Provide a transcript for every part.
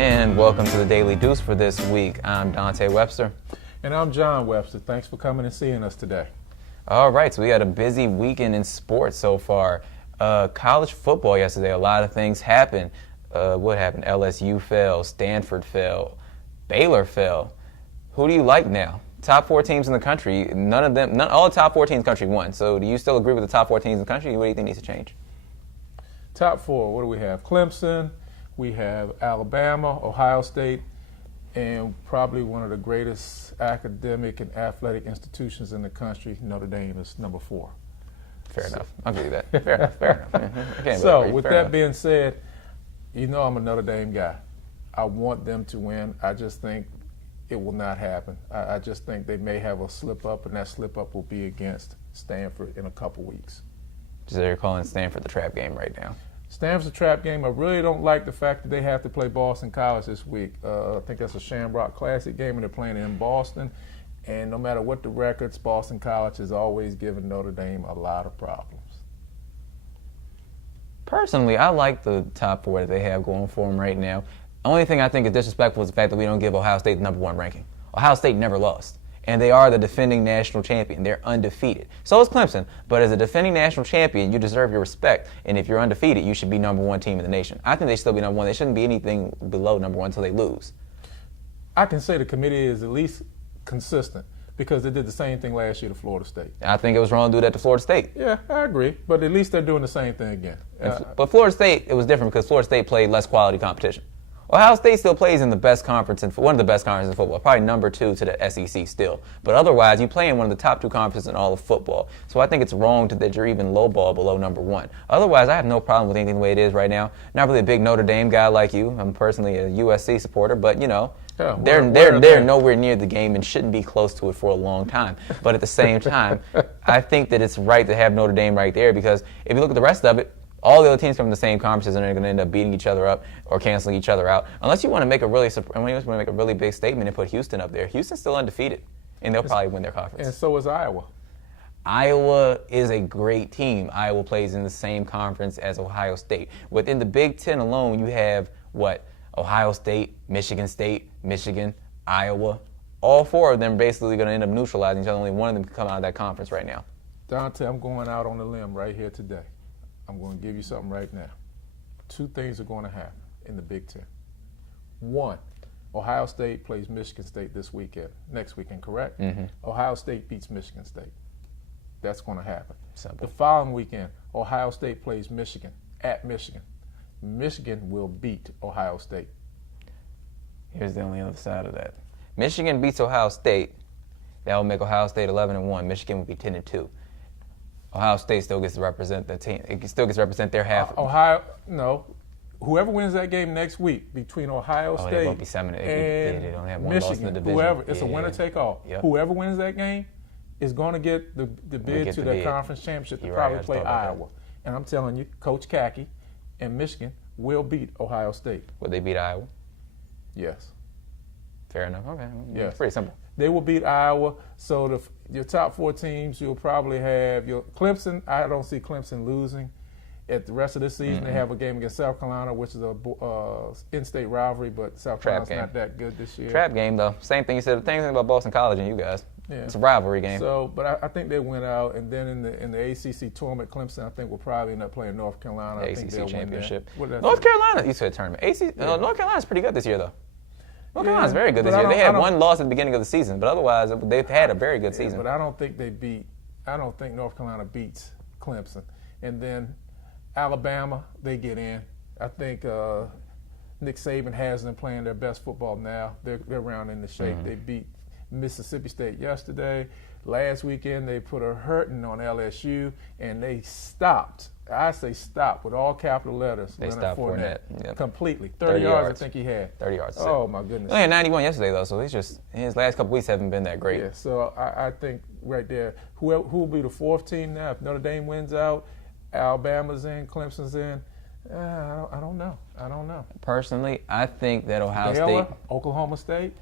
And welcome to the Daily Deuce for this week. I'm Dante Webster. And I'm John Webster. Thanks for coming and seeing us today. All right, so we had a busy weekend in sports so far. College football yesterday, a lot of things happened. What happened? LSU fell, Stanford fell, Baylor fell. Who do you like now? Top 4 teams in the country, all the top 4 teams in the country won. So do you still agree with the top 4 teams in the country? What do you think needs to change? Top 4, what do we have? Clemson, we have Alabama, Ohio State, and probably one of the greatest academic and athletic institutions in the country, Notre Dame, is number 4. Fair enough. I'll give you that. Fair enough. So with that being said, you know I'm a Notre Dame guy. I want them to win. I just think it will not happen. I just think they may have a slip-up, and that slip-up will be against Stanford in a couple weeks. So they're calling Stanford the trap game right now. Stanford's a trap game. I really don't like the fact that they have to play Boston College this week. I think that's a Shamrock Classic game, and they're playing in Boston. And no matter what the records, Boston College has always given Notre Dame a lot of problems. Personally, I like the top 4 that they have going for them right now. Only thing I think is disrespectful is the fact that we don't give Ohio State the number 1 ranking. Ohio State never lost, and they are the defending national champion. They're undefeated. So is Clemson, but as a defending national champion, you deserve your respect, and if you're undefeated, you should be number 1 team in the nation. I think they should still be number 1. They shouldn't be anything below number 1 until they lose. I can say the committee is at least consistent because they did the same thing last year to Florida State. I think it was wrong to do that to Florida State. Yeah, I agree, but at least they're doing the same thing again. But Florida State, it was different because Florida State played less quality competition. Ohio State still plays in the best conference, one of the best conferences in football, probably number 2 to the SEC still. But otherwise, you play in one of the top 2 conferences in all of football. So I think it's wrong that you're even lowball below number 1. Otherwise, I have no problem with anything the way it is right now. Not really a big Notre Dame guy like you. I'm personally a USC supporter, but you know, they're nowhere near the game and shouldn't be close to it for a long time. But at the same time, I think that it's right to have Notre Dame right there because if you look at the rest of it, all the other teams come from the same conferences and they're going to end up beating each other up or canceling each other out. Unless you want to make a really big statement and put Houston up there. Houston's still undefeated, and they'll probably win their conference. And so is Iowa. Iowa is a great team. Iowa plays in the same conference as Ohio State. Within the Big Ten alone, you have Ohio State, Michigan, Iowa. All 4 of them basically going to end up neutralizing each other. Only one of them can come out of that conference right now. Dante, I'm going out on a limb right here today. I'm going to give you something right now. 2 things are going to happen in the Big Ten. 1, Ohio State plays Michigan State next weekend, correct? Mm-hmm. Ohio State beats Michigan State. That's going to happen. Simple. The following weekend, Ohio State plays Michigan at Michigan. Michigan will beat Ohio State. Here's the only other side of that. Michigan beats Ohio State. That will make Ohio State 11-1. Michigan will be 10-2. Ohio State still gets to represent the team. It still gets to represent their half. Whoever wins that game next week between Ohio State they won't be 7. They don't have one Michigan, loss in the division. it's a winner take all. Yep. Whoever wins that game is going to get the bid to the conference championship to probably play Iowa. And I'm telling you, Coach Kaki and Michigan will beat Ohio State. Would they beat Iowa? Yes. Fair enough. Okay. Yes. Pretty simple. They will beat Iowa. So your top 4 teams, you'll probably have your Clemson. I don't see Clemson losing. At the rest of this season, They have a game against South Carolina, which is a in-state rivalry, but South Carolina's not that good this year. Trap game, though. Same thing you said. The same thing about Boston College and you guys. Yeah. It's a rivalry game. So, but I think they went out, and then in the ACC tournament, Clemson, I think, will probably end up playing North Carolina. The ACC championship. North Carolina, you said tournament. North Carolina's pretty good this year, though. North Carolina's very good this year. They had one loss at the beginning of the season, but otherwise they've had a very good season. But I don't think North Carolina beats Clemson. And then Alabama, they get in. I think Nick Saban has them playing their best football now. They're rounding the shape. They beat Mississippi State yesterday. Last weekend they put a hurting on LSU, and they stopped. I say stop with all capital letters. They stopped Fournette. Yep. Completely. 30 yards I think he had. 30 yards. Oh, my goodness. He only had 91 yesterday, though, so his last couple weeks haven't been that great. Yeah, so I think right there, who will be the 4th team now? If Notre Dame wins out, Alabama's in, Clemson's in, I don't know. Personally, I think that Ohio Baylor, State.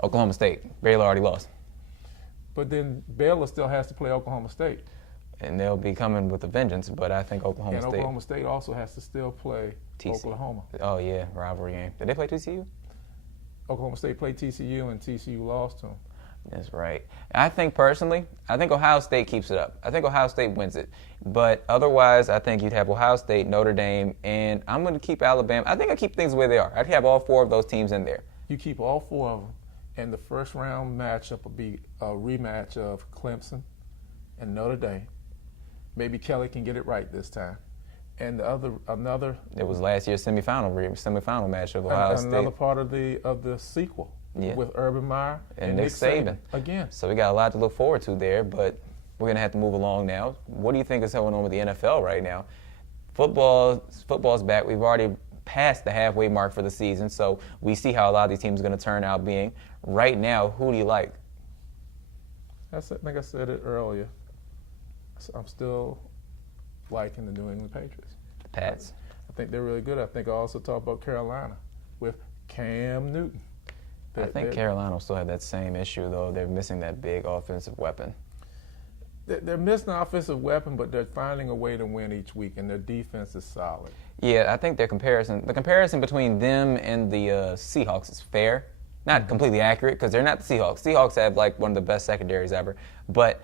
Oklahoma State. Baylor already lost. But then Baylor still has to play Oklahoma State. And they'll be coming with a vengeance, but I think Oklahoma State. Oklahoma State also has to still play Oklahoma. Oh, yeah, rivalry game. Did they play TCU? Oklahoma State played TCU, and TCU lost to them. That's right. I think personally, Ohio State keeps it up. I think Ohio State wins it. But otherwise, I think you'd have Ohio State, Notre Dame, and I'm going to keep Alabama. I think I keep things the way they are. I'd have all 4 of those teams in there. You keep all 4 of them, and the first round matchup will be a rematch of Clemson and Notre Dame. Maybe Kelly can get it right this time. And another. It was last year's semifinal match of Ohio State. Another part of the sequel. Yeah. With Urban Meyer and Nick Saban again. So we got a lot to look forward to there, but we're going to have to move along now. What do you think is going on with the NFL right now? Football's back. We've already passed the halfway mark for the season, so we see how a lot of these teams are going to turn out being. Right now, who do you like? I think I said it earlier. I'm still liking the New England Patriots. The Pats? I think they're really good. I think I also talk about Carolina with Cam Newton. I think Carolina will still have that same issue, though. They're missing that big offensive weapon. They're missing an offensive weapon, but they're finding a way to win each week, and their defense is solid. Yeah, I think the comparison between them and the Seahawks is fair. Not completely accurate, because they're not the Seahawks. Seahawks have, like, one of the best secondaries ever. But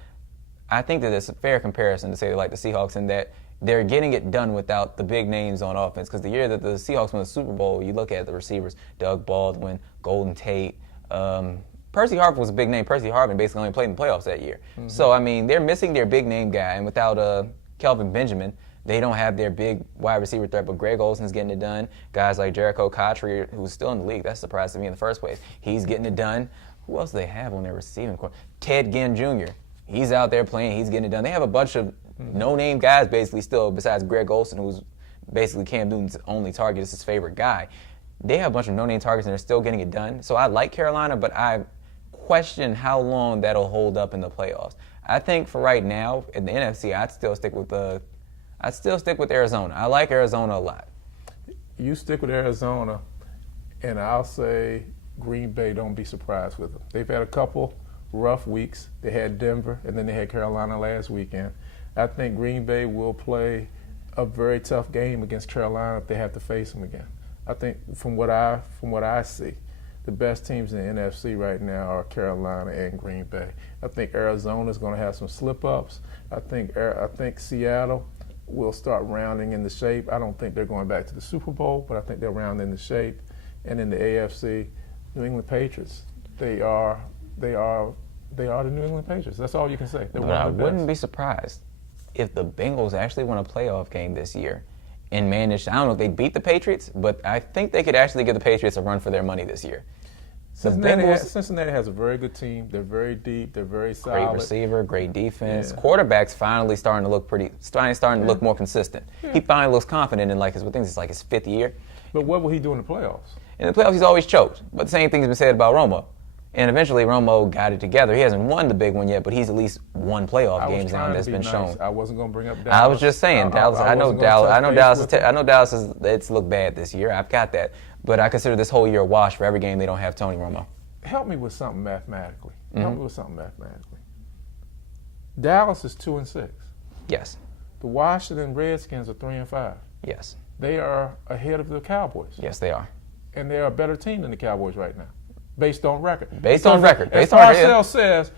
I think that it's a fair comparison to say they're like the Seahawks in that they're getting it done without the big names on offense. Because the year that the Seahawks won the Super Bowl, you look at the receivers, Doug Baldwin, Golden Tate. Percy Harvin was a big name. Percy Harvin basically only played in the playoffs that year. Mm-hmm. So, I mean, they're missing their big name guy. And without Kelvin Benjamin, they don't have their big wide receiver threat. But Greg Olsen's getting it done. Guys like Jericho Cotchery, who's still in the league. That's a surprise to me in the first place. He's getting it done. Who else do they have on their receiving core? Ted Ginn Jr. He's out there playing. He's getting it done. They have a bunch of no-name guys basically still, besides Greg Olsen, who's basically Cam Newton's only target. It's his favorite guy. They have a bunch of no-name targets, and they're still getting it done. So I like Carolina, but I question how long that'll hold up in the playoffs. I think for right now, in the NFC, I'd still stick with Arizona. I like Arizona a lot. You stick with Arizona, and I'll say Green Bay, don't be surprised with them. They've had a couple rough weeks. They had Denver, and then they had Carolina last weekend. I think Green Bay will play a very tough game against Carolina if they have to face them again. I think from what I see, the best teams in the NFC right now are Carolina and Green Bay. I think Arizona's going to have some slip-ups. I think Seattle will start rounding in the shape. I don't think they're going back to the Super Bowl, but I think they're rounding the shape. And in the AFC, New England Patriots, they are the New England Patriots. That's all you can say. But I wouldn't be surprised if the Bengals actually won a playoff game this year and managed, I don't know if they beat the Patriots, but I think they could actually give the Patriots a run for their money this year. Cincinnati has a very good team. They're very deep. They're very solid. Great receiver, great defense. Yeah. Quarterback's finally starting to look to look more consistent. Yeah. He finally looks confident in it's like his 5th year. But what will he do in the playoffs? In the playoffs, he's always choked. But the same thing has been said about Romo. And eventually, Romo got it together. He hasn't won the big one yet, but he's at least won playoff games now that's been shown. I wasn't going to bring up Dallas. I was just saying, Dallas. I know Dallas is. It's looked bad this year. I've got that, but I consider this whole year a wash for every game they don't have Tony Romo. Help me with something mathematically. Dallas is 2-6. Yes. The Washington Redskins are 3-5. Yes. They are ahead of the Cowboys. Yes, they are. And they are a better team than the Cowboys right now. Based on record. As Parcells says,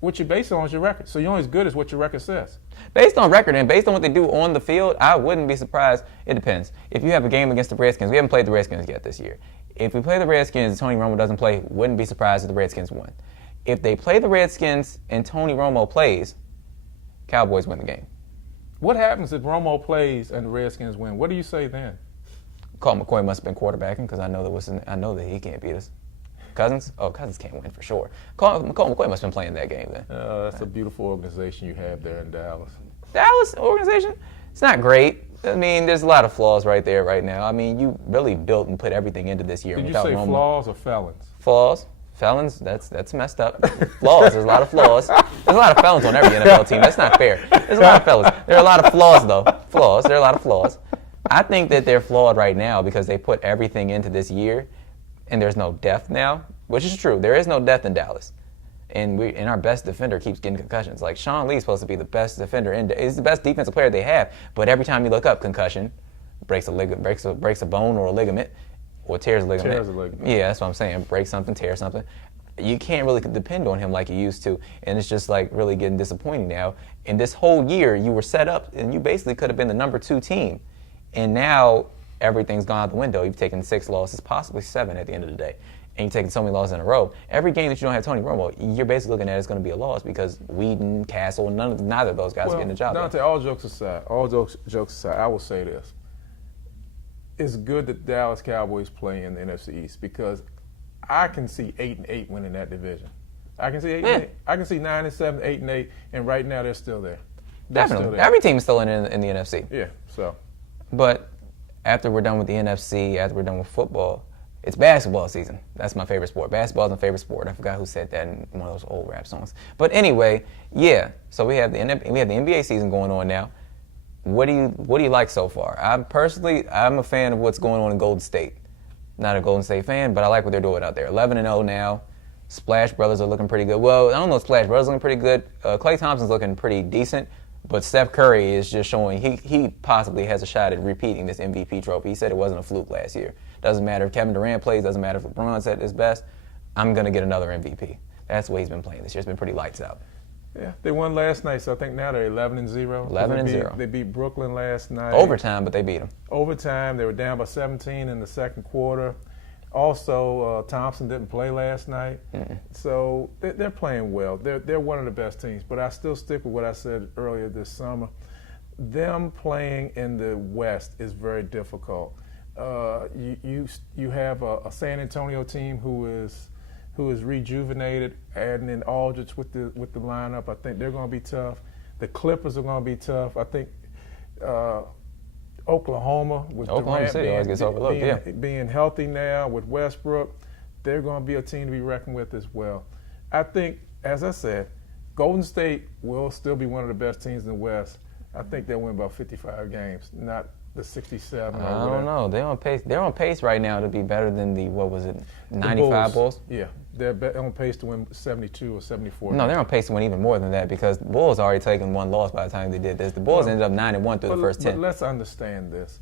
what you're based on is your record. So you're only as good as what your record says. Based on record and based on what they do on the field, I wouldn't be surprised. It depends. If you have a game against the Redskins, we haven't played the Redskins yet this year. If we play the Redskins and Tony Romo doesn't play, wouldn't be surprised if the Redskins won. If they play the Redskins and Tony Romo plays, Cowboys win the game. What happens if Romo plays and the Redskins win? What do you say then? Colt McCoy must have been quarterbacking because I know that he can't beat us. Cousins? Oh, Cousins can't win for sure. Colt McCoy must have been playing that game then. That's a beautiful organization you have there in Dallas. Dallas organization? It's not great. I mean, there's a lot of flaws right there right now. I mean, you really built and put everything into this year. Did you say flaws or felons? Flaws. Felons, that's messed up. Flaws, there's a lot of flaws. There's a lot of felons on every NFL team. That's not fair. There's a lot of felons. There are a lot of flaws, though. There are a lot of flaws. I think that they're flawed right now because they put everything into this year, and there's no depth now, which is true. There is no depth in Dallas. and our best defender keeps getting concussions. Like Sean Lee's supposed to be the best defender, he's the best defensive player they have. But every time you look up, concussion, breaks a bone or a ligament, or tears a ligament. Tears a ligament. Yeah, that's what I'm saying. Break something, tear something. You can't really depend on him like you used to, and it's just like really getting disappointing now. And this whole year, you were set up, and you basically could have been the number 2 team, and now everything's gone out the window. You've taken 6 losses, possibly 7 at the end of the day, and you've taken so many losses in a row. Every game that you don't have Tony Romo, you're basically looking at it's going to be a loss because Whedon, Castle, neither of those guys are getting the job Dante, done. all jokes aside, I will say this. It's good that Dallas Cowboys play in the NFC East because I can see 8-8 winning that division. I can see 8-8. I can see 9-7, 8-8, and right now they're still there. Definitely. Still there. Every team is still in the NFC. Yeah, so. But after we're done with the NFC, after we're done with football, it's basketball season. That's my favorite sport. Basketball is my favorite sport. I forgot who said that in one of those old rap songs. But anyway, yeah. So we have the NBA season going on now. What do you like so far? I'm a fan of what's going on in Golden State. Not a Golden State fan, but I like what they're doing out there. 11-0 now. Splash Brothers are looking pretty good. Well, I don't know if Splash Brothers are looking pretty good. Klay Thompson's looking pretty decent, but Steph Curry is just showing he possibly has a shot at repeating this MVP trophy. He said it wasn't a fluke last year. Doesn't matter if Kevin Durant plays, doesn't matter if LeBron's at his best. I'm going to get another MVP. That's the way he's been playing this year. It's been pretty lights out. Yeah, they won last night, so I think now they're 11-0. 11-0. They beat Brooklyn last night. Overtime, but they beat them. Overtime, they were down by 17 in the second quarter. Also, Thompson didn't play last night, so they're playing well. They're one of the best teams, but I still stick with what I said earlier this summer. Them playing in the West is very difficult. You have a San Antonio team who is rejuvenated, adding in Aldridge with the lineup. I think they're going to be tough. The Clippers are going to be tough. I think Oklahoma with Oklahoma City always gets overlooked. Being healthy now with Westbrook, they're going to be a team to be reckoned with as well. I think, as I said, Golden State will still be one of the best teams in the West. I think they'll win about 55 games, not the 67. I don't know. They're on pace. They're on pace right now to be better than the 95 Bulls? Yeah, they're on pace to win 72 or 74. No, they're on pace to win even more than that because the Bulls already taken 1 loss by the time they did this. The Bulls ended up 9-1 through the first 10. But let's understand this.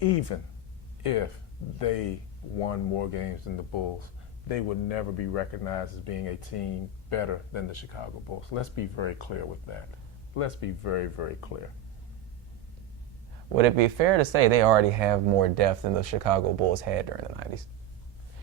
Even if they won more games than the Bulls, they would never be recognized as being a team better than the Chicago Bulls. Let's be very clear with that. Let's be very, very clear. Would it be fair to say they already have more depth than the Chicago Bulls had during the 90s?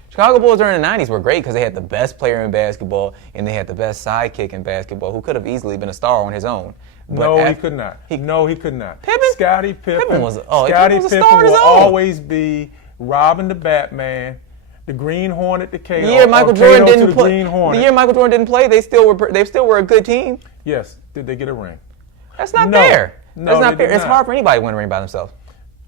Chicago Bulls during the 90s were great because they had the best player in basketball and they had the best sidekick in basketball who could have easily been a star on his own. No, he could not. No, he could not. Pippen? Scottie Pippen was a Pippen star on his will own. always be Robin the Batman, the Green Hornet, the Kato. The year Michael Jordan didn't play, they still were a good team. Yes. Did they get a ring? That's not No. fair. No, That's not they fair. did It's not. hard for anybody to win a ring by themselves.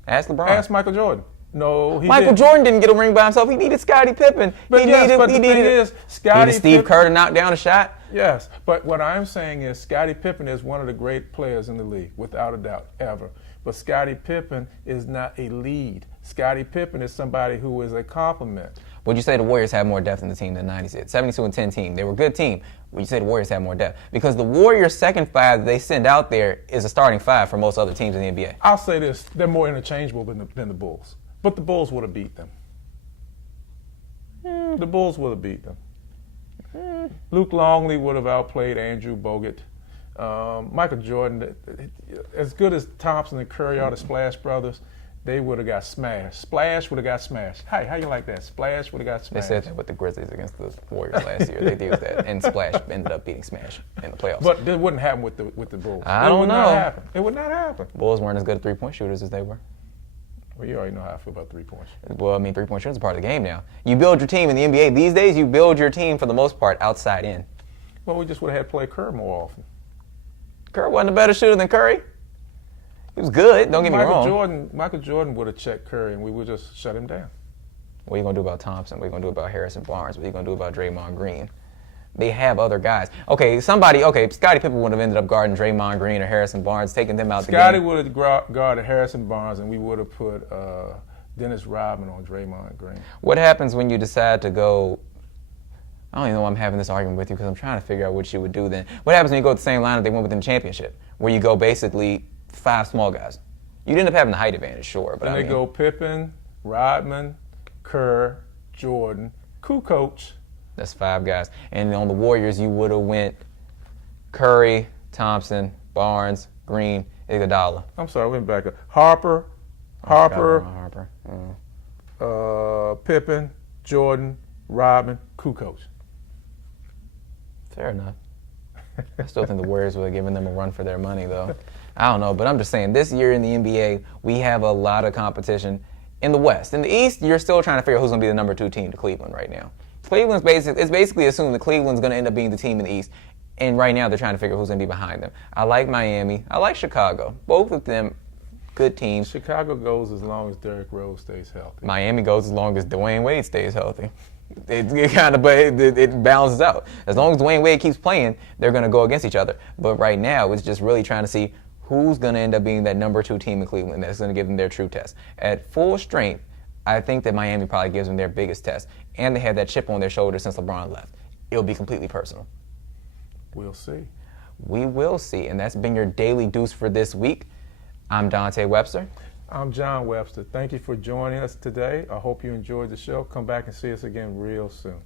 Ask LeBron. Ask Michael Jordan. No, he Michael didn't. Jordan didn't get a ring by himself. He needed Scottie Pippen. But he yes, needed, but he the thing needed, is, Scottie Steve Pippen, Kerr to knock down a shot. Yes, but what I'm saying is Scottie Pippen is one of the great players in the league, without a doubt, ever. But Scottie Pippen is not a lead. Scottie Pippen is somebody who is a compliment. Would you say the Warriors have more depth in the team than the 90s did? 72-10 team. They were a good team. Would you say the Warriors have more depth? Because the Warriors' second 5 that they send out there is a starting 5 for most other teams in the NBA. I'll say this, they're more interchangeable than the Bulls. But the Bulls would have beat them. The Bulls would have beat them. Luke Longley would have outplayed Andrew Bogut. Michael Jordan, as good as Thompson and Curry are the Splash Brothers, they would have got smashed. Splash would have got smashed. Hey, how you like that? Splash would have got They smashed. said that with the Grizzlies against the Warriors last year. They did that, and Splash ended up beating Smash in the playoffs. But that wouldn't happen with the Bulls. I don't know. Not happen. It would not happen. Bulls weren't as good at three-point shooters as they were. Well, you already know how I feel about 3 points. Well, I mean, three-point shooting is part of the game now. You build your team in the NBA. These days, you build your team, for the most part, outside in. Well, we just would have had to play Kerr more often. Kerr wasn't a better shooter than Curry. He was good, don't get me wrong. Michael Jordan would have checked Curry, and we would just shut him down. What are you going to do about Thompson? What are you going to do about Harrison Barnes? What are you going to do about Draymond Green? They have other guys. Scottie Pippen would have ended up guarding Draymond Green or Harrison Barnes, taking them out the game. Scottie would have guarded Harrison Barnes, and we would have put Dennis Rodman on Draymond Green. What happens when you decide to go I don't even know why I'm having this argument with you because I'm trying to figure out what you would do then. What happens when you go with the same lineup they went within the championship, where you go basically 5 small guys? You'd end up having the height advantage, sure. But Then they go Pippen, Rodman, Kerr, Jordan, Kukoc. That's 5 guys. And on the Warriors, you would have went Curry, Thompson, Barnes, Green, Iguodala. I'm sorry, I went back up. Harper, Pippen, Jordan, Rodman, Kukoc. Fair enough. I still think the Warriors would have given them a run for their money, though. I don't know, but I'm just saying, this year in the NBA, we have a lot of competition in the West. In the East, you're still trying to figure out who's going to be the number 2 team to Cleveland right now. It's basically assumed that Cleveland's going to end up being the team in the East. And right now, they're trying to figure out who's going to be behind them. I like Miami. I like Chicago. Both of them, good teams. Chicago goes as long as Derrick Rose stays healthy. Miami goes as long as Dwayne Wade stays healthy. It balances out. As long as Dwayne Wade keeps playing, they're going to go against each other. But right now, it's just really trying to see who's going to end up being that number 2 team in Cleveland that's going to give them their true test. At full strength, I think that Miami probably gives them their biggest test. And they have that chip on their shoulder since LeBron left. It'll be completely personal. We'll see. We will see. And that's been your Daily Deuce for this week. I'm Dante Webster. I'm John Webster. Thank you for joining us today. I hope you enjoyed the show. Come back and see us again real soon.